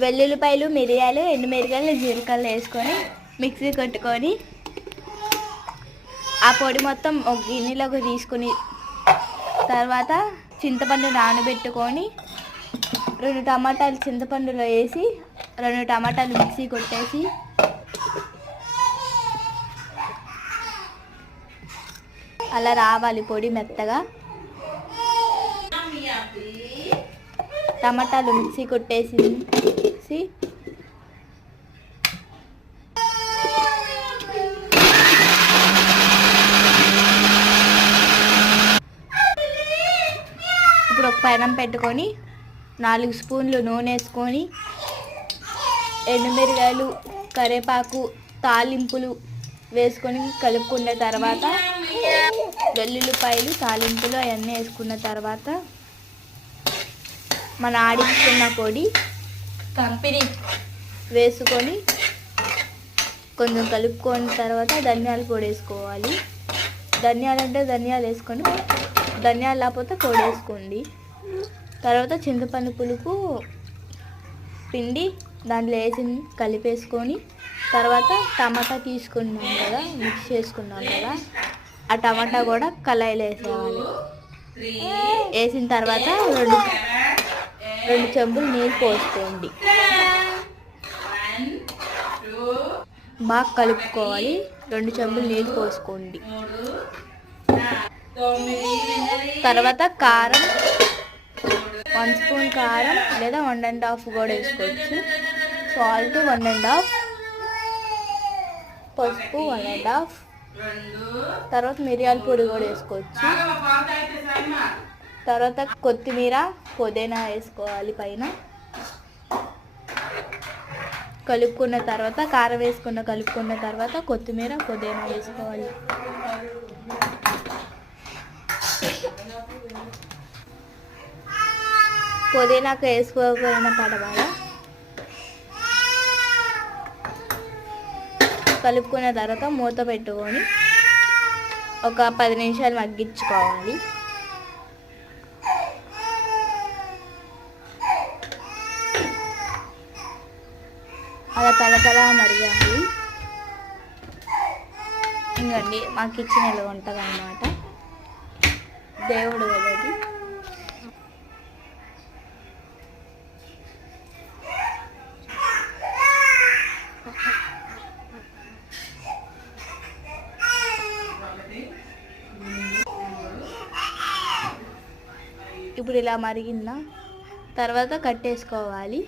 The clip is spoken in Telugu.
వెల్లుల్లిపాయలు, మిరియాలు, ఎండుమిరగాయలు, జీలకర్ర వేసుకొని మిక్సీ కొట్టుకొని ఆ పొడి మొత్తం ఒక గిన్నెలోకి తీసుకుని తర్వాత చింతపండు నానబెట్టుకొని 2 టమాటాలు చింతపండులో వేసి 2 టమాటాలు మిక్సీ కొట్టేసి అలా రావాలి పొడి మెత్తగా. టమాటాలు మిక్సీ కొట్టేసి ఇప్పుడు ఒక పెనం పెట్టుకొని 4 స్పూన్లు నూనె వేసుకొని ఎండుమిరగాయలు, కరివేపాకు, తాలింపులు వేసుకొని కలుపుకున్న తర్వాత వెల్లుల్లిపాయలు, తాలింపులు అవన్నీ వేసుకున్న తర్వాత మన ఆడించుకున్న పొడి వేసుకొని కొంచెం కలుపుకున్న తర్వాత ధనియాల పొడి వేసుకోవాలి. ధనియాలు అంటే ధనియాలు వేసుకొని, ధనియాలు లేకపోతే పొడి వేసుకోండి. తర్వాత చింతపండు పులుపు పిండి దాంట్లో వేసి కలిపేసుకొని తర్వాత టమాటా తీసుకున్నాం కదా, మిక్స్ చేసుకున్నాం కదా, ఆ టమాటా కూడా కళాయిలో వేసేయాలి. వేసిన తర్వాత 2 చెంబులు నీళ్ళు పోసుకోండి. బాగా కలుపుకోవాలి. 2 చెంబులు నీళ్ళు పోసుకోండి. తర్వాత కారం 1 స్పూన్ కారం లేదా 1.5 కూడా వేసుకోవచ్చు. సాల్ట్ 1.5, పసుపు 1.5, తర్వాత మిరియాల పొడి కూడా వేసుకోవచ్చు. తర్వాత కొత్తిమీర, పుదీనా వేసుకోవాలి పైన. కలుపుకున్న తర్వాత కారం కలుపుకున్న తర్వాత కొత్తిమీర, పుదీనా వేసుకోవాలి. పుదీనాకు వేసుకోకపోయినా పడవాలి. కలుపుకున్న తర్వాత మూత పెట్టుకొని ఒక 10 నిమిషాలు మగ్గించుకోవాలి. అలా తలతలా మరిగాలి. ఇంకండి మా కిచెన్ ఇలా ఉంటుంది అన్నమాట. దేవుడు కదది. ఇప్పుడు ఇలా మరిగిందా తర్వాత కట్టేసుకోవాలి.